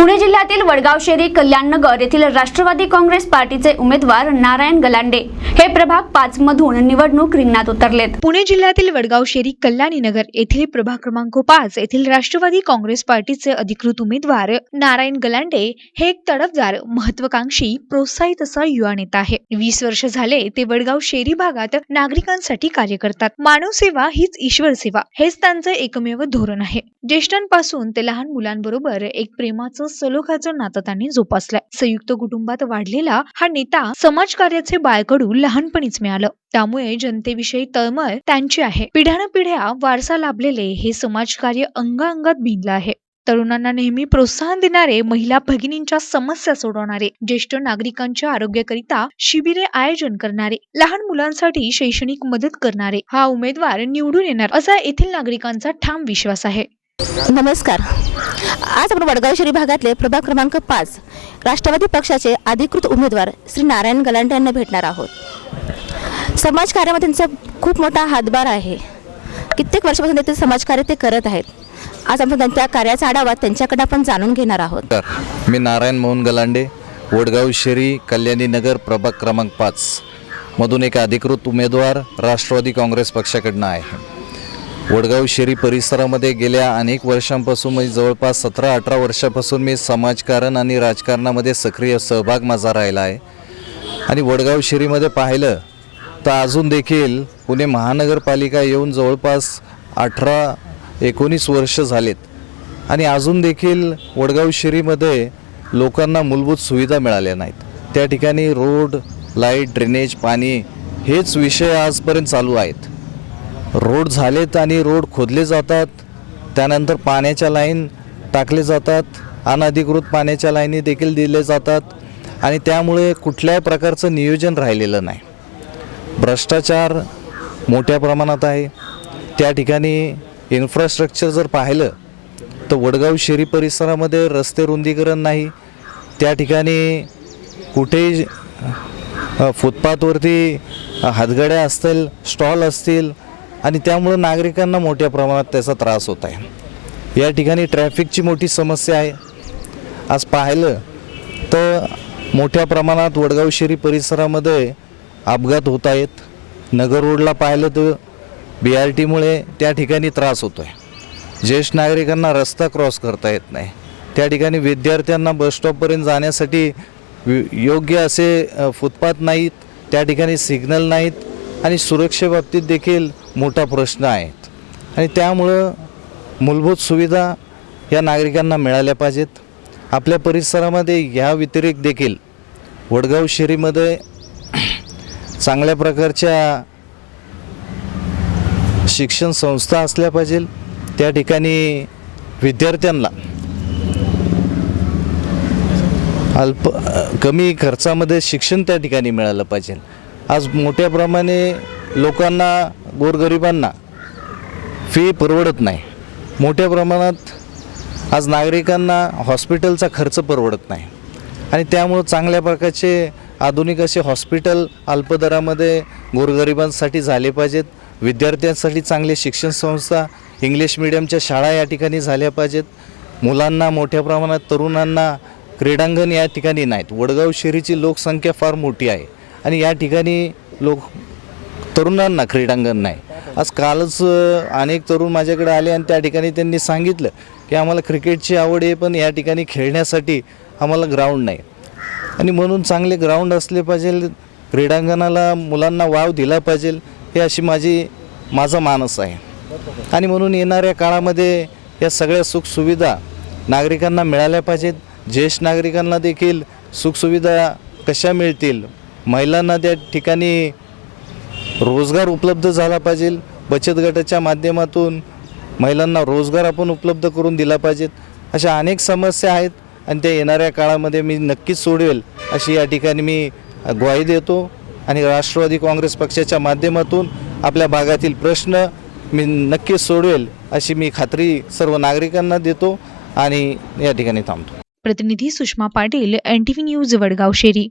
पुणे जिल्ह्यातील वडगाव शेरी कल्याणनगर येथील राष्ट्रवादी काँग्रेस पार्टीचे उमेदवार नारायण गलांडे हे प्रभाग पाच मधून निवडणूक रिंगणात उतरलेत. पुणे जिल्ह्यातील वडगाव शेरी कल्याणीनगर येथील प्रभाग क्रमांक पाच येथील राष्ट्रवादी काँग्रेस पार्टीचे अधिकृत उमेदवार नारायण गलांडे हे एक तडफदार महत्वाकांक्षी प्रोत्साहित असा युवा नेता आहे. वीस वर्ष झाले ते वडगाव शेरी भागात नागरिकांसाठी कार्य करतात. मानव सेवा हीच ईश्वर सेवा. हेच त्यांचं एकमेव धोरण आहे. ज्येष्ठांपासून ते लहान मुलांबरोबर एक प्रेमाचं सलोख्याचं नातं त्यांनी जोपासलंय. संयुक्त कुटुंबात वाढलेला हा नेता समाजकार्याचे बाळकडू लहानपणीच मिळालं. त्यामुळे जनतेविषयी तळमळ त्यांची आहे. पिढ्यानपिढ्या वारसा लाभलेले हे समाजकार्य अंगाअंगात भिनलं आहे. तरुणांना नेहमी प्रोत्साहन देणारे महिला भगिनींच्या समस्या सोडवणारे ज्येष्ठ नागरिकांच्या आरोग्याकरिता शिबिरे आयोजन करणारे लहान मुलांसाठी शैक्षणिक मदत करणारे हा उमेदवार निवडून येणार असा येथील नागरिकांचा ठाम विश्वास आहे. नमस्कार. आज आपण वडगाव शहरी भागातले प्रभाग क्रमांक पाच राष्ट्रवादी पक्षाचे अधिकृत उमेदवार श्री नारायण गलांडे यांना भेटणार आहोत. समाजकार्यामध्ये त्यांचा खूप मोठा हातभार आहे. कित्येक वर्षापासून ते समाजकार्य ते करत आहेत. आज आपण त्यांच्या कार्याचा आढावा त्यांच्याकडे आपण जाणून घेणार आहोत. मी नारायण मोहन गलांडे वडगाव शेरी कल्याणी नगर प्रभाग क्रमांक पाच मधून एक अधिकृत उमेदवार राष्ट्रवादी काँग्रेस पक्षाकडनं आहे. वडगाव शेरी परिसरामध्ये गेल्या अनेक वर्षांपासून म्हणजे जवळपास सतरा अठरा वर्षापासून मी समाजकारण आणि राजकारणामध्ये सक्रिय सहभाग माझा राहिला आहे. आणि वडगाव शेरीमध्ये पाहिलं तर अजून देखील पुणे महानगरपालिका येऊन जवळपास अठरा एकोणीस वर्ष झालेत. आणि अजून देखील वडगाव शेरीमध्ये लोकांना मूलभूत सुविधा मिळाल्या नाहीत. त्या ठिकाणी रोड लाइट ड्रेनेज पाणी हेच विषय आजपर्यंत चालू आहेत. रोड झालेत आणि रोड खोदले जातात. त्यानंतर पाण्याच्या लाईन टाकले जातात. अनधिकृत पाण्याच्या लाईनी देखील दिले जातात. आणि त्यामुळे कुठल्याही प्रकारचं नियोजन राहिलेलं नाही. भ्रष्टाचार मोठ्या प्रमाणात आहे. त्या ठिकाणी इन्फ्रास्ट्रक्चर जर पाहिलं तर वडगाव शेरी परिसरामध्ये रस्ते रुंदीकरण नाही. त्या ठिकाणी कुठेही फुटपाथवरती हातगाड्या असतील स्टॉल असतील आणि त्यामुळं नागरिकांना मोठ्या प्रमाणात त्याचा त्रास होत आहे. या ठिकाणी ट्रॅफिकची मोठी समस्या आहे. आज पाहिलं तर मोठ्या प्रमाणात वडगाव शेरी परिसरामध्ये अपघात होत आहेत. नगर रोडला पाहिलं तर बी आर टीमुळे त्या ठिकाणी त्रास होतो आहे ज्येष्ठ नागरिकांना रस्ता क्रॉस करता येत नाही. त्या ठिकाणी विद्यार्थ्यांना बसस्टॉपपर्यंत जाण्यासाठी योग्य असे फुटपाथ नाहीत. त्या ठिकाणी सिग्नल नाहीत. आणि सुरक्षेबाबतीत देखील मोठा प्रश्न आहेत. आणि त्यामुळं मूलभूत सुविधा या नागरिकांना मिळाल्या पाहिजेत. आपल्या परिसरामध्ये ह्या व्यतिरिक्त देखील वडगाव शेरीमध्ये चांगल्या प्रकारच्या शिक्षण संस्था असल्या पाहिजे त्या ठिकाणी विद्यार्थ्यांना अल्प कमी खर्चामध्ये शिक्षण त्या ठिकाणी मिळालं पाहिजे आज मोठ्या प्रमाणे लोकांना गोरगरिबांना फी परवडत नाही. मोठ्या प्रमाणात आज नागरिकांना हॉस्पिटलचा खर्च परवडत नाही. आणि त्यामुळं चांगल्या प्रकारचे आधुनिक असे हॉस्पिटल अल्पदरामध्ये गोरगरिबांसाठी झाले पाहिजेत. विद्यार्थ्यांसाठी चांगले शिक्षण संस्था इंग्लिश मिडियमच्या शाळा या ठिकाणी झाल्या पाहिजेत. मुलांना मोठ्या प्रमाणात तरुणांना क्रीडांगण या ठिकाणी नाहीत. वडगाव शहरीची लोकसंख्या फार मोठी आहे. आणि या ठिकाणी लोक तरुणांना क्रीडांगण नाही आज कालच अनेक तरुण माझ्याकडे आले आणि त्या ठिकाणी त्यांनी सांगितलं की आम्हाला क्रिकेटची आवड आहे पण या ठिकाणी खेळण्यासाठी आम्हाला ग्राउंड नाही आणि म्हणून चांगले ग्राउंड असले पाहिजे क्रीडांगणाला मुलांना वाव दिला पाहिजे हे अशी माझी माझा मानस आहे. आणि म्हणून येणाऱ्या काळामध्ये या सगळ्या सुखसुविधा नागरिकांना मिळाल्या पाहिजेत. ज्येष्ठ नागरिकांना देखील सुखसुविधा कशा मिळतील महिलांना त्या ठिकाणी रोजगार उपलब्ध झाला पाहिजे. बचत गटाच्या माध्यमातून महिलांना रोजगार आपण उपलब्ध करून दिला पाहिजेत अशा अनेक समस्या आहेत आणि त्या येणाऱ्या काळामध्ये मी नक्कीच सोडवेल अशी या ठिकाणी मी ग्वाही देतो आणि राष्ट्रवादी काँग्रेस पक्षाच्या माध्यमातून आपल्या भागातील प्रश्न मी नक्कीच सोडवेल अशी मी खात्री सर्व नागरिकांना देतो आणि या ठिकाणी थांबतो. प्रतिनिधी Sushma Patil NTV T V news Vadgaon Sheri